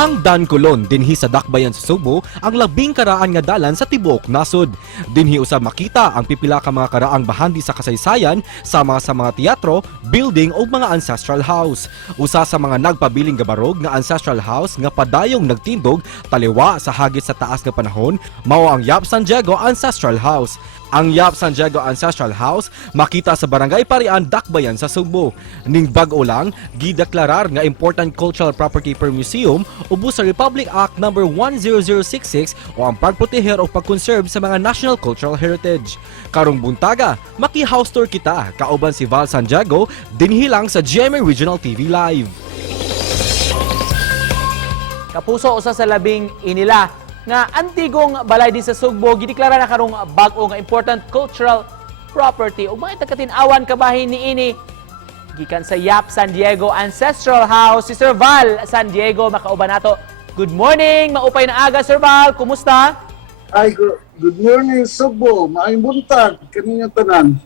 Ang Dankulon dinhi sa Dakbayan sa Cebu ang labing karaan nga dalan sa tibuok nasod. Dinhi usab makita ang pipila ka mga karaang bahandi sa kasaysayan sama sa mga teatro, building o mga ancestral house. Usa sa mga nagpabiling gabarog nga ancestral house nga padayong nagtindog taliwa sa hagit sa taas nga panahon mao ang Yap-San Ancestral House. Ang Yap-San Ancestral House makita sa Barangay Parian, Dakbayan sa Cebu. Ning bag-o lang gideklarar nga Important Cultural Property per Museum ubos sa Republic Act No. 10066 o ang pagproteher o pag-conserve sa mga National Cultural Heritage. Karong buntaga, maki-house tour kita kauban si Val Santiago dinhi lang sa GMA Regional TV Live. Kapuso usa sa labing inila nga antigong balay din sa Cebu gideklara na karong bag-o nga Important Cultural Property ug mga taga-tin-awan kabahin niini gikan sa Yap-San Ancestral House si Sir Val San Diego makauban nato. Good morning, maupay na aga Sir Val, kumusta? Ay, good morning Cebu, maayong buntag kaninyo tanan.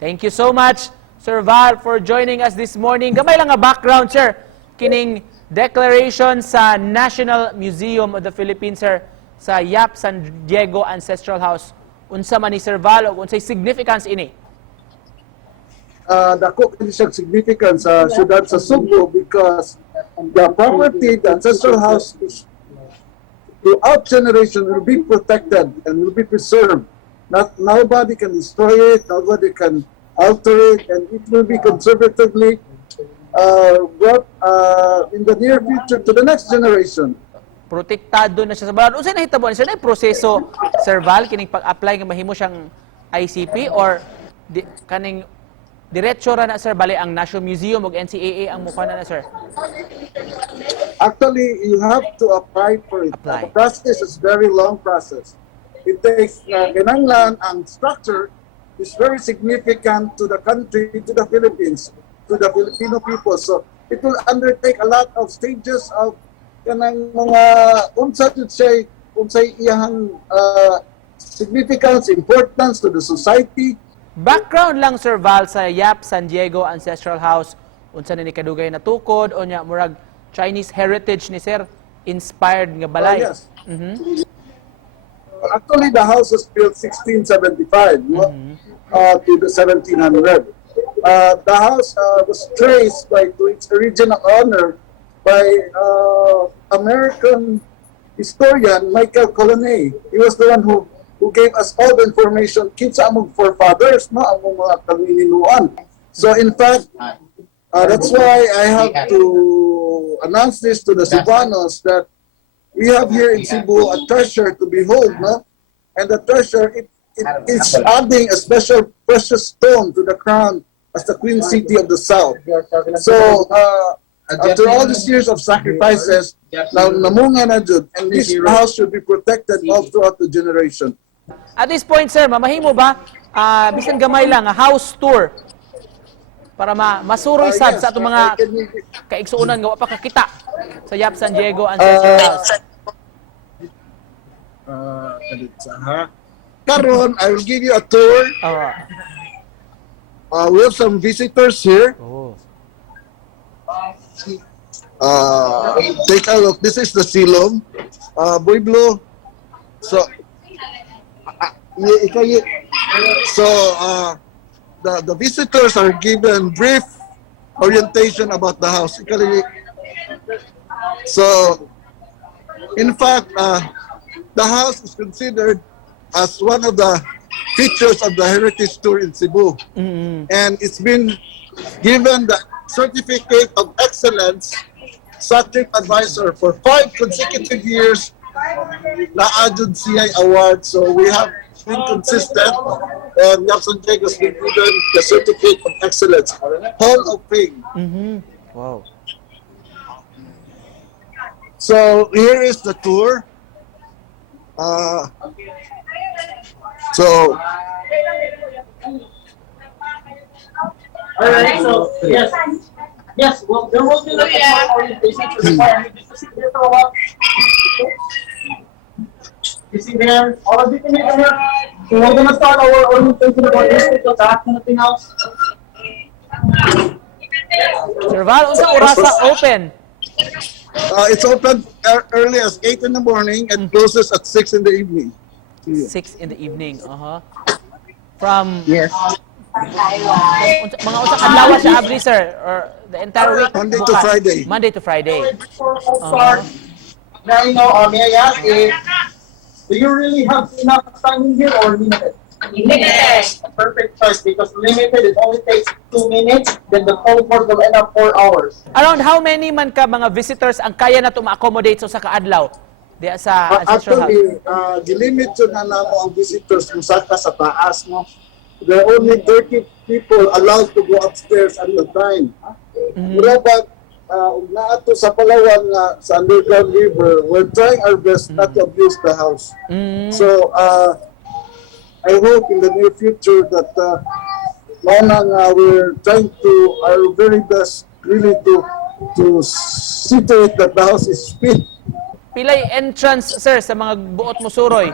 Thank you so much Sir Val for joining us this morning. Gamay lang nga background sir kining declaration sa National Museum of the Philippines, sir, sa Yap-San Ancestral House. Unsa man ni Sir Val o unsay significance ini? Dako kini siya significance sa syudad sa Cebu because the property, the ancestral house is throughout generation will be protected and will be preserved. Nobody can destroy it, nobody can alter it, and it will be conservatively brought in the near future to the next generation. Protektado na siya sa balan. Unsay nahitabo ni sir na proseso Sir Val kining pag-apply nga mahimo siyang ICP or kaning diretso ra na sir bali ang National Museum ug NCAA ang mukha na sir? Actually, you have to apply for it. The process is very long process. It takes kinanglan ang structure is very significant to the country, to the Philippines, to the Filipino people. So it will undertake a lot of stages of kanang mga unsay iyang significance, importance to the society. Background lang Sir Val sa Yap-San Ancestral House. Unsa ni kadugay na tukod o nya murag Chinese heritage ni sir inspired nga balay. Yes. Actually, the house was built 1675 to the 1700. The house was traced to its original owner by American historian Michael Colonnay. He was the one who gave us all the information kinsa among forefathers, no, among mga kalininuan. So in fact, that's why I have to announce this to the Cebuanos that we have here in Cebu a treasure to behold, no? And the treasure it is adding a special precious stone to the crown as the Queen City of the South. So, after all these years of sacrifices, now namunga na jud, and this house should be protected all throughout the generation. At this point, sir, mamahimo ba, bisan gamay lang, house tour para masuroy sad sa atong mga kaigsuunan nga wa pa kakita sa Yap-San Ancestral House? Karon, I will give you a tour. We have some visitors here. Take a look. This is the silong. Buiblo. So, the visitors are given brief orientation about the house. So, in fact, the house is considered as one of the features of the heritage tour in Cebu. And it's been given the Certificate of Excellence Subject Advisor for 5 consecutive years na Ajud CI Award. So we have been consistent, and Yap-San has been given the Certificate of Excellence, Hall of Fame. Wow. So here is the tour. So alright, so yes, well, there will be like a short orientation to require you to see there for a while. You see there, all of you can meet here. So we're gonna start our orientation about this because I have nothing else. Sir Val, unsa orasa open? It's open early as 8 in the morning and closes at 6 in the evening. 6 in the evening. From Yes. mga usa kadlaw siya abri sir or the entire week? Monday to Bukas? Friday. Monday to Friday. Before we start, may I ask if, do you really have enough time in here or limited? Limited. Perfect choice because limited, it only takes 2 minutes, then the whole board will end up 4 hours. Around how many man ka mga visitors ang kaya na ma-accommodate sa kaadlaw? Diya sa Ancestral House. Actually, the-limit yun na namo ang visitors kung saka sa taas, no? There are only 30 people allowed to go upstairs at the time. Mura ba, naato sa Palawan nga sa underground river, we're trying our best not to abuse the house. So, I hope in the near future that we're trying to our very best really to see to it that the house is fit. Pilay entrance sir sa mga buot mo suroy?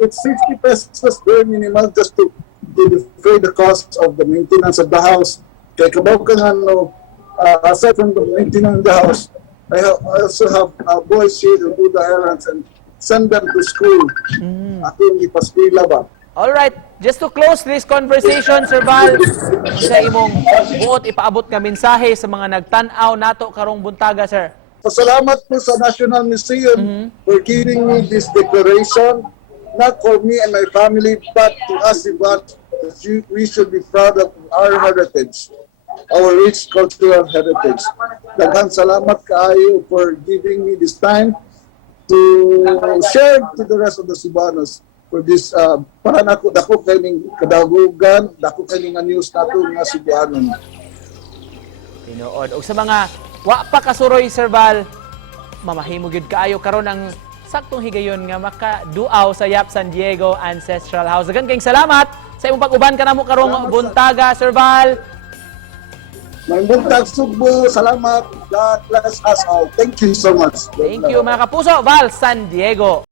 It's 50 pesos very minimal just to defray the cost of the maintenance of the house. Kaya kabaw ka nga, aside from the maintenance of the house, I also have boys here to do the errands and send them to school. Ako yung ipaskwila ba? Alright, just to close this conversation, Sir Val, sa imong buot ipaabot nga mensahe sa mga nagtanaw nato karong buntaga, sir. Pasalamat po sa National Museum for giving me this declaration, not for me and my family, but to us Cebuans, that we should be proud of our heritage, our rich cultural heritage. Daghang salamat kaayo for giving me this time to share to the rest of the Cebuanos for this para nako dako kayning kadagugan, dako kayning news nato nga Cebuanon. Tinuod. O sa mga wa pa kasuroy, Sir Val, mamahimo gyud kaayo karon ang saktong higayon nga makaduaw sa Yap-San Diego Ancestral House. Daghang kayong salamat sa imong pag-uban kanamo karong buntaga, Sir Val. May buntag Cebu, salamat. God bless us all. Thank you so much. Thank you mga kapuso, Val San Diego.